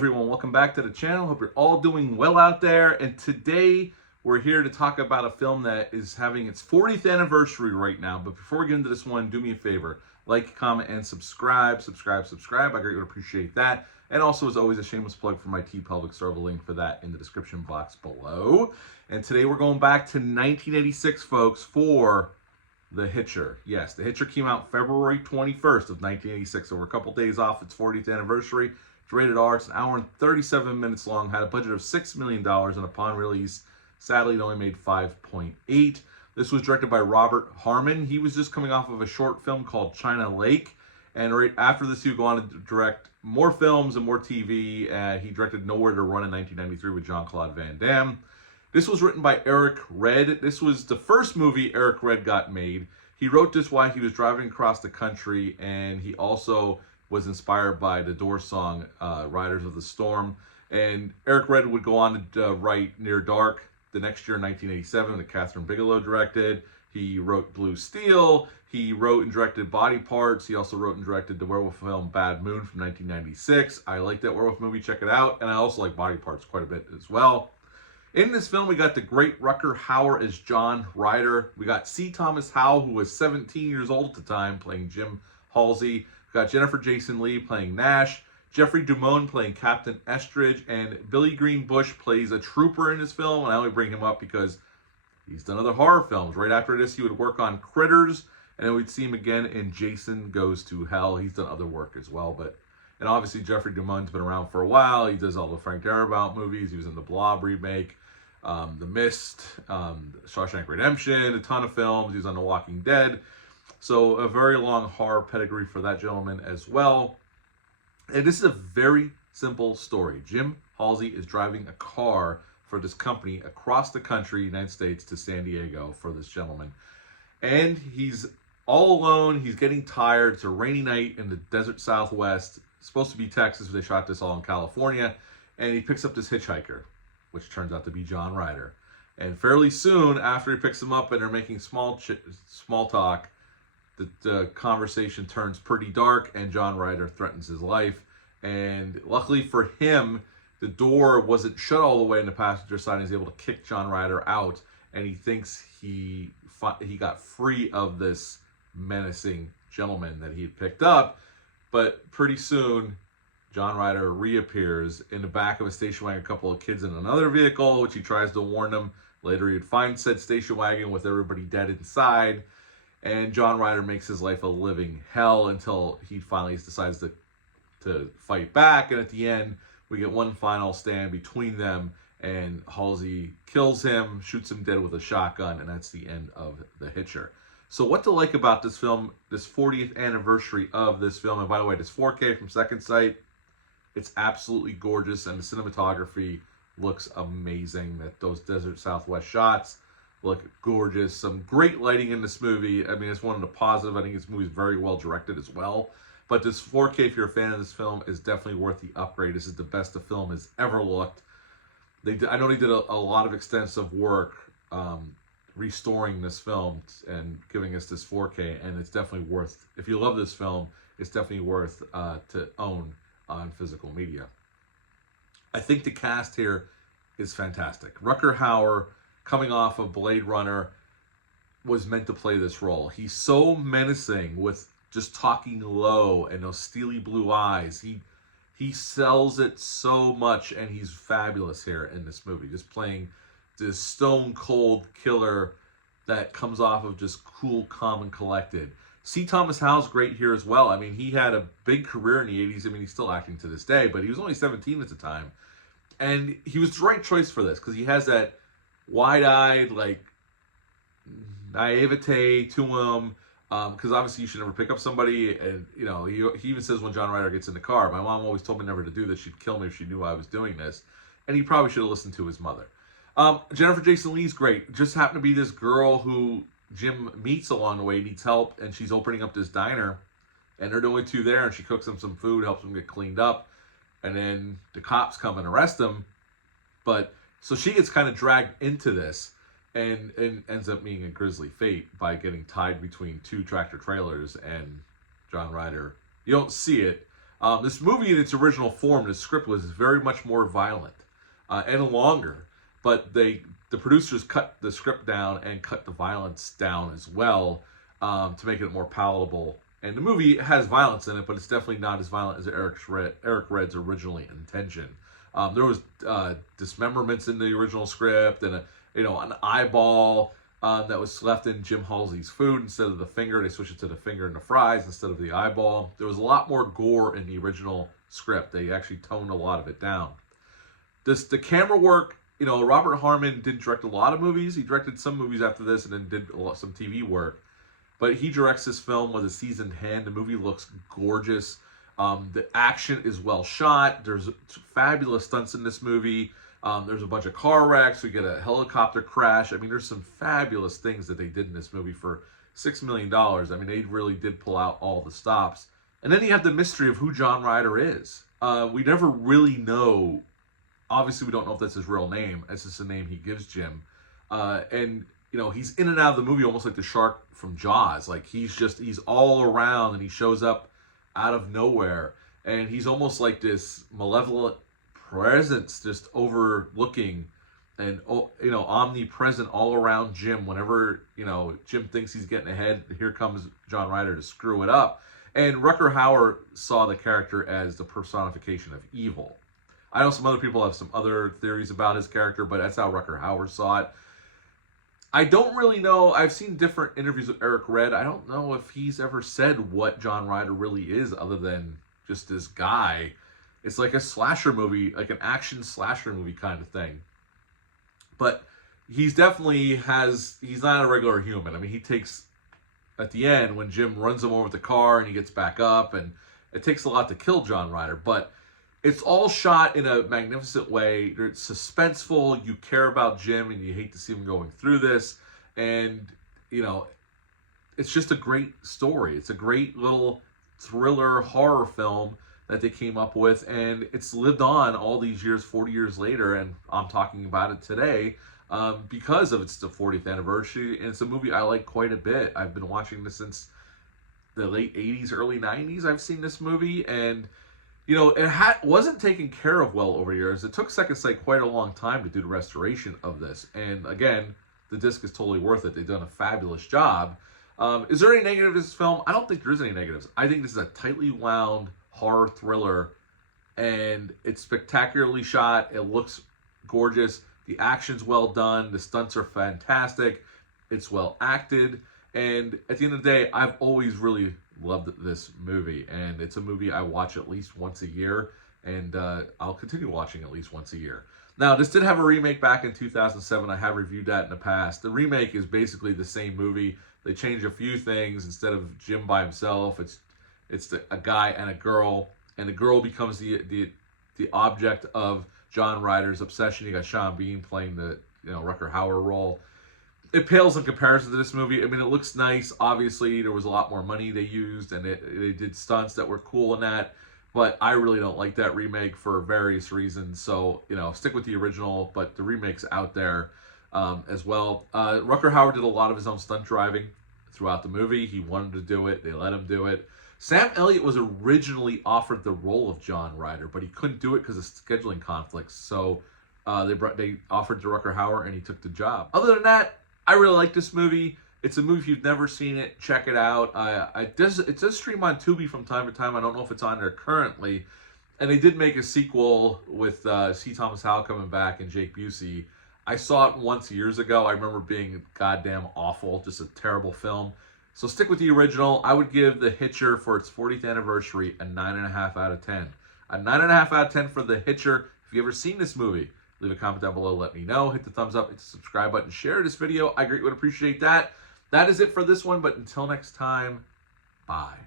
everyone, welcome back to the channel. Hope you're all doing well out there. And today we're here to talk about a film that is having its 40th anniversary right now. But before we get into this one, do me a favor. Like, comment, and subscribe. Subscribe. I greatly would appreciate that. And also, as always, a shameless plug for my TeePublic store. I have a link for that in the description box below. And today we're going back to 1986, folks, for The Hitcher. Yes, The Hitcher came out February 21st of 1986. So we're a couple days off its 40th anniversary. It's rated R. It's an hour and 37 minutes long. Had a budget of $6 million, and upon release, sadly, it only made 5.8. This was directed by Robert Harmon. He was just coming off of a short film called China Lake. And right after this, he would go on to direct more films and more TV. He directed Nowhere to Run in 1993 with Jean-Claude Van Damme. This was written by Eric Red. This was the first movie Eric Red got made. He wrote this while he was driving across the country, and he also was inspired by the Doors song, Riders of the Storm. And Eric Red would go on to write Near Dark the next year in 1987 that Catherine Bigelow directed. He wrote Blue Steel. He wrote and directed Body Parts. He also wrote and directed the werewolf film Bad Moon from 1996. I like that werewolf movie. Check it out. And I also like Body Parts quite a bit as well. In this film, we got the great Rutger Hauer as John Ryder. We got C. Thomas Howell, who was 17 years old at the time, playing Jim Halsey. We got Jennifer Jason Leigh playing Nash. Jeffrey Dumont playing Captain Estridge. And Billy Green Bush plays a trooper in this film. And I only bring him up because he's done other horror films. Right after this, he would work on Critters. And then we'd see him again in Jason Goes to Hell. He's done other work as well. And obviously, Jeffrey Dumont's been around for a while. He does all the Frank Darabont movies. He was in the Blob remake, The Mist, Shawshank Redemption, a ton of films. He was on The Walking Dead. So a very long horror pedigree for that gentleman as well. And this is a very simple story. Jim Halsey is driving a car for this company across the country, United States, to San Diego for this gentleman. And he's all alone. He's getting tired. It's a rainy night in the desert Southwest. It's supposed to be Texas, but they shot this all in California. And he picks up this hitchhiker, which turns out to be John Ryder. And fairly soon after he picks him up and they're making small talk, the conversation turns pretty dark and John Ryder threatens his life. And luckily for him, the door wasn't shut all the way in the passenger side, and he's able to kick John Ryder out. And he thinks he got free of this menacing gentleman that he had picked up. But pretty soon, John Ryder reappears in the back of a station wagon, a couple of kids in another vehicle, which he tries to warn them. Later, he'd find said station wagon with everybody dead inside. And John Ryder makes his life a living hell until he finally decides to fight back. And at the end, we get one final stand between them, and Halsey kills him, shoots him dead with a shotgun, and that's the end of The Hitcher. So what to like about this film, this 40th anniversary of this film, and by the way, this 4K from Second Sight, it's absolutely gorgeous, and the cinematography looks amazing. Those desert Southwest shots look gorgeous. Some great lighting in this movie. I mean, it's one of the positive. I think this movie is very well directed as well. But this 4K, if you're a fan of this film, is definitely worth the upgrade. This is the best the film has ever looked. I know they did a lot of extensive work restoring this film and giving us this 4K, and it's definitely worth, if you love this film, it's definitely worth to own on physical media. I think the cast here is fantastic. Rutger Hauer, coming off of Blade Runner, was meant to play this role. He's so menacing with just talking low and those steely blue eyes. He sells it so much, and he's fabulous here in this movie. Just playing this stone cold killer that comes off of just cool, calm, and collected. C. Thomas Howell's great here as well. I mean, he had a big career in the 80s. I mean, he's still acting to this day, but he was only 17 at the time. And he was the right choice for this because he has that wide-eyed, like, naivete to him. Because obviously you should never pick up somebody. And, you know, he even says when John Ryder gets in the car, my mom always told me never to do this. She'd kill me if she knew I was doing this. And he probably should have listened to his mother. Jennifer Jason Leigh's great. Just happened to be this girl who Jim meets along the way, needs help, and she's opening up this diner. And they're the only two there, and she cooks him some food, helps him get cleaned up. And then the cops come and arrest him. But so she gets kind of dragged into this and ends up being a grisly fate by getting tied between two tractor trailers and John Ryder. You don't see it, This movie in its original form, the script was very much more violent and longer, but the producers cut the script down and cut the violence down as well to make it more palatable. And the movie has violence in it, but it's definitely not as violent as Eric Red's originally intention. There was dismemberments in the original script, and an eyeball that was left in Jim Halsey's food instead of the finger. They switched it to the finger and the fries instead of the eyeball. There was a lot more gore in the original script. They actually toned a lot of it down. The camera work, Robert Harmon didn't direct a lot of movies. He directed some movies after this and then did some TV work. But he directs this film with a seasoned hand. The movie looks gorgeous. The action is well shot. There's fabulous stunts in this movie. There's a bunch of car wrecks. We get a helicopter crash. I mean, there's some fabulous things that they did in this movie for $6 million. I mean, they really did pull out all the stops. And then you have the mystery of who John Ryder is. We never really know. Obviously, we don't know if that's his real name. It's just the name he gives Jim. And he's in and out of the movie almost like the shark from Jaws. Like, he's all around, and he shows up out of nowhere. And he's almost like this malevolent presence just overlooking and, omnipresent all around Jim. Whenever, Jim thinks he's getting ahead, here comes John Ryder to screw it up. And Rutger Hauer saw the character as the personification of evil. I know some other people have some other theories about his character, but that's how Rutger Hauer saw it. I don't really know. I've seen different interviews with Eric Red. I don't know if he's ever said what John Ryder really is other than just this guy. It's like a slasher movie, like an action slasher movie kind of thing. But he's not a regular human. I mean, he takes, at the end, when Jim runs him over with the car and he gets back up, and it takes a lot to kill John Ryder. But it's all shot in a magnificent way. It's suspenseful. You care about Jim, and you hate to see him going through this. And, it's just a great story. It's a great little thriller horror film that they came up with. And it's lived on all these years, 40 years later. And I'm talking about it today because of the 40th anniversary. And it's a movie I like quite a bit. I've been watching this since the late 80s, early 90s. I've seen this movie. And it wasn't taken care of well over years. It took Second Sight quite a long time to do the restoration of this. And again, the disc is totally worth it. They've done a fabulous job. Is there any negative to this film? I don't think there's any negatives. I think this is a tightly wound horror thriller, and it's spectacularly shot. It looks gorgeous. The action's well done. The stunts are fantastic. It's well acted. And at the end of the day, I've always really loved this movie, and it's a movie I watch at least once a year, and I'll continue watching at least once a year. Now, this did have a remake back in 2007. I have reviewed that in the past. The remake is basically the same movie. They change a few things. Instead of Jim by himself, it's a guy and a girl, and the girl becomes the object of John Ryder's obsession. You got Sean Bean playing the Rutger Hauer role. It pales in comparison to this movie. I mean, it looks nice. Obviously, there was a lot more money they used, and they did stunts that were cool in that. But I really don't like that remake for various reasons. So, stick with the original, but the remake's out there as well. Rutger Hauer did a lot of his own stunt driving throughout the movie. He wanted to do it. They let him do it. Sam Elliott was originally offered the role of John Ryder, but he couldn't do it because of scheduling conflicts. So they offered to Rutger Hauer, and he took the job. Other than that, I really like this movie. It's a movie, if you've never seen it, check it out. It does stream on Tubi from time to time. I don't know if it's on there currently. And they did make a sequel with C. Thomas Howell coming back and Jake Busey. I saw it once years ago. I remember being goddamn awful, just a terrible film. So stick with the original. I would give The Hitcher for its 40th anniversary a 9.5 out of 10. A 9.5 out of 10 for The Hitcher. If you've ever seen this movie, leave a comment down below. Let me know. Hit the thumbs up, hit the subscribe button, share this video. I greatly would appreciate that. That is it for this one, but until next time, bye.